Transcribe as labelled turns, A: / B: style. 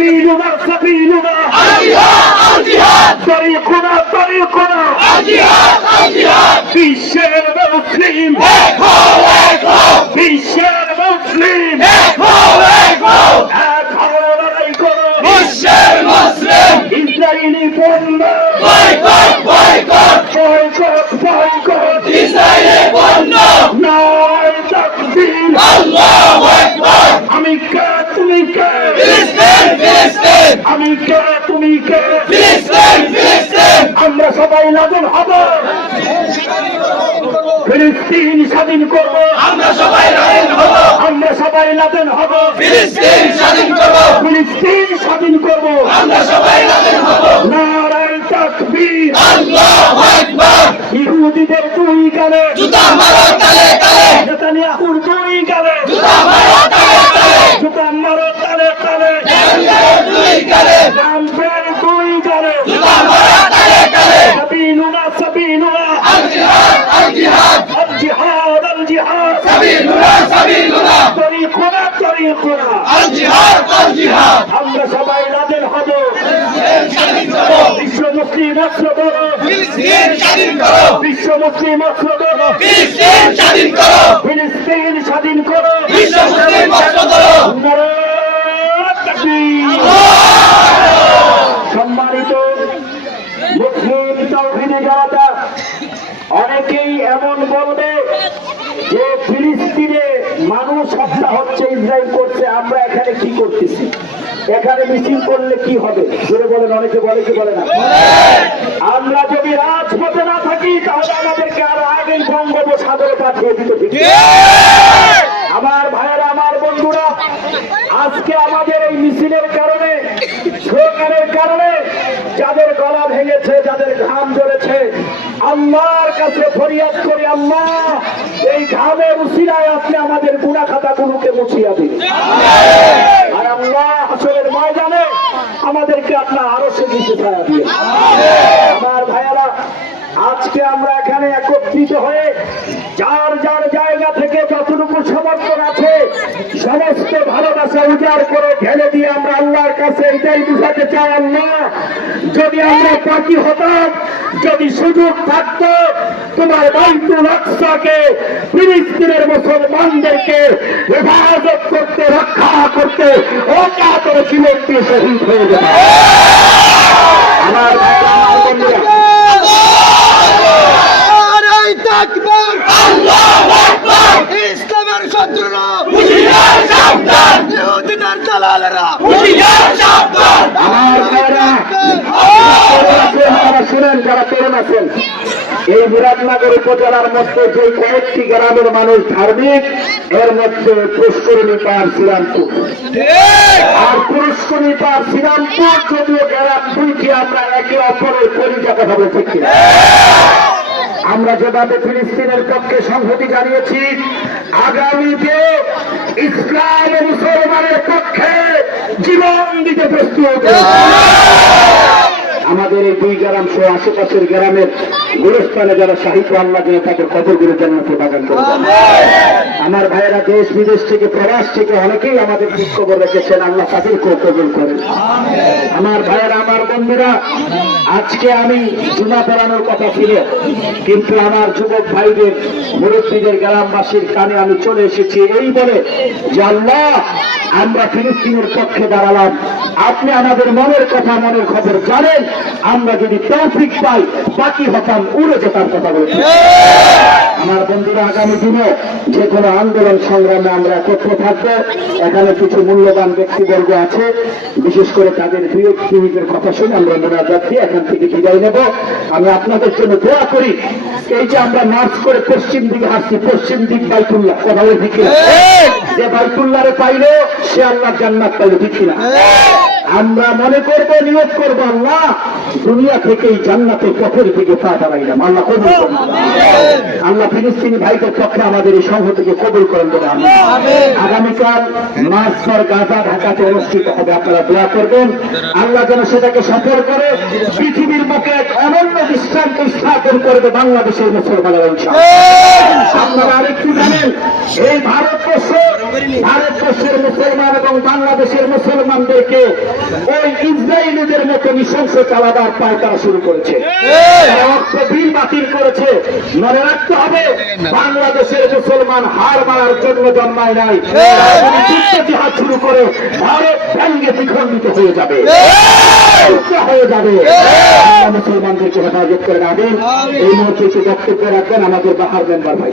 A: سبيلنا سبيلنا. الجهاد الجهاد. طريقنا طريقنا. الجهاد الجهاد. في الشارع المسلم আমি কে তুমি কে? আমরা সবাই লাদন হব। ফিলিস্তিন স্বাধীন করব।
B: আমরা সবাই রাজীন হব।
A: আমরা সবাই লাদেন হব।
B: ফিলিস্তিন স্বাধীন করব।
A: ফিলিস্তিন স্বাধীন করব।
B: আমরা সবাই রাজীন হব।
A: নারায় তাকবীর।
B: আল্লাহু আকবার।
A: ইহুদিদের দুই গালে।
B: জুতা মারো তালে তালে।
A: নেতানিয়াহুর দুই গালে
B: জুতা মারো তালে তালে
A: জুতা মারো তালে তালে ট্রাম্পের দুই গালে
B: জুতা মারো তালে তালে
A: সাবিনুনা সাবিনুনা
B: আল জিহাদ আল জিহাদ
A: আল জিহাদ আল জিহাদ
B: সাবিলুনা সাবিলুনা
A: তরিকুনা তরিকুনা
B: আল জিহাদ আল জিহাদ
A: আমরা সবাই লাদেন হব
B: স্বাধীন করো
A: বিশ্ব মুসলিম ঐক্য করো
B: ফিলিস্তিন স্বাধীন করো
A: বিশ্ব মুসলিম ঐক্য করো
B: ফিলিস্তিন স্বাধীন করো
A: ফিলিস্তিন স্বাধীন করো
B: বিশ্ব মুসলিম ঐক্য করো
A: নারায়ণ তাকবীর। সম্মানিত মুসলিম তৌহিদি জনতা অনেকেই এমন বলবে যে ফিলিস্তিনে মানুষ হত্যা হচ্ছে ইসরায়েল করছে, আমরা এখানে কি করতেছি? এখানে মিছিল করলে কি হবে? জোরে বলেন, অনেকে বলে কি বলে না? আমরা যদি রাজপথে না থাকি, তাহলে আমাদেরকে আরও আগেই বঙ্গোপসাগরে পাঠিয়ে দিতে আমার ভাইয়েরা, আমার বন্ধুরা, আজকে আমাদের এই মিছিলের কারণে, স্লোগানের কারণে যাদের গলা ভেঙেছে, যাদের ঘাম ঝরেছে আল্লাহর কাছে ফরিয়াদ করি আল্লাহ এই ঘামের উসিলায় আপনি আমাদের গুণা খাতা গুলোকে মুছিয়া দিন। আর আল্লাহ আসলের ময়দানে আমাদেরকে আপনার আরও সে দিতে ছায়া দিয়ে আমার ভাইয়ারা আজকে আমরা এখানে একত্রিত হয়ে যার যার জায়গা থেকে যতটুকু সমর্থন আছে সমস্ত ভালোবাসা উজাড় করে ঢেলে দিয়ে আমরা আল্লাহর কাছে এটাই বুঝাতে চাই আল্লাহ যদি আমরা পাখি হতাম যদি সুযোগ থাকতো তোমার বাইতুল আকসাকে ফিলিস্তিনের মুসলমানদেরকে হেফাজত করতে রক্ষা করতে ওটা করে জীবন দিয়ে শহীদ হয়ে যেত। আমার ভাইরা, বন্ধুরা।
C: ইসলামের শত্রুরা।
A: আমার ভাইরা আপনারা শুনেন যারা তরুণ আছেন এই মুরাদনগর উপজেলার মধ্যে যে কয়েকটি গ্রামের মানুষ ধার্মিক, এর মধ্যে পুষ্করণী পার আর পুষ্করণী পার শ্রীরামপুর যদিও গ্রাম দুইটি, আমরা একে অপরের পরিচয় কথা বলছি আমরা যেভাবে ফিলিস্তিনের পক্ষে সংহতি জানিয়েছি, আগামীতে ইসলাম মুসলমানের পক্ষে জীবন দিতে প্রস্তুত। আমাদের এই দুই গ্রাম সহ আশেপাশের গ্রামের গুরুস্থানে যারা সাহিত্য আল্লাহ দিয়ে তাদের কবরগুলো জান্নাতে বাগান করে আমার ভাইয়েরা দেশ বিদেশ থেকে প্রবাস থেকে অনেকেই আমাদের খবর রেখেছেন। আল্লাহ তাদেরকেও কবল করেন। আমার ভাইয়েরা আমার বন্ধুরা আজকে আমি জুমা পড়ানোর কথা ছিল কিন্তু আমার যুবক ভাইদের মুরব্বীদের গ্রামবাসীর কানে আমি চলে এসেছি। এই বলে যে আল্লাহ আমরা ফিলিস্তিনের পক্ষে দাঁড়ালাম। আপনি আমাদের মনের কথা মনের খবর জানেন। আমরা যদি তৌফিক পাই বাকি হতাম উড়ে যেতাম কথা বলছি আমার বন্ধুরা আগামী দিনে যে কোনো আন্দোলন সংগ্রামে আমরা একত্র থাকব। এখানে কিছু মূল্যবান ব্যক্তিবর্গ আছে। বিশেষ করে তাদের দুই মিনিটের কথা শুনে আমরা মোনাজাত দিয়ে এখান থেকে বিদায় নেব। আমি আপনাদের জন্য দোয়া করি এই যে আমরা মার্চ করে পশ্চিম দিকে আসছি পশ্চিম দিক বাইতুল্লাহ কথা বলে ঠিক যে বাইতুল্লাহরে পাইলো সে আল্লাহ জান্নাত পাইলো ঠিক কিনা? আমরা মনে করব নিয়োগ করব আল্লাহ। দুনিয়া থেকেই জান্নাতের পথের দিকে পা দাঁড়াইলাম আল্লাহ কবুল করুন। আল্লাহ ফিলিস্তিনি ভাইদের পক্ষে আমাদের এই সংহতিকে কবুল করেন বলে আগামীকাল মাস পর গাজা ঢাকাতে অনুষ্ঠিত হবে। আপনারা দোয়া করবেন। আল্লাহ যেন সেটাকে সফল করে। পৃথিবীর মুখে এক অনন্য দৃষ্টান্ত স্থাপন করবে বাংলাদেশের মুসলমানের অংশ আপনারা আরেকটু জানেন এই ভারতবর্ষ ভারতবর্ষের মুসলমান এবং বাংলাদেশের মুসলমানদেরকে ওই ইসরায়েলিদের মতো নৃশংস চালাবার পাল্টা শুরু করেছে। অর্থ বিল বাতিল করেছে। মনে রাখতে হবে বাংলাদেশের মুসলমান হার মারার জন্য জন্মায় নাই। তারা জিহাদ শুরু করে ভারত ভেঙ্গে দ্বিখণ্ডিত হয়ে যাবে। হয়ে। যাবে। মুসলমানদেরকে হেফাজত করে রাখবেন। এই মুহূর্তে বক্তব্য রাখবেন আমাদের বাহার মেম্বার ভাই।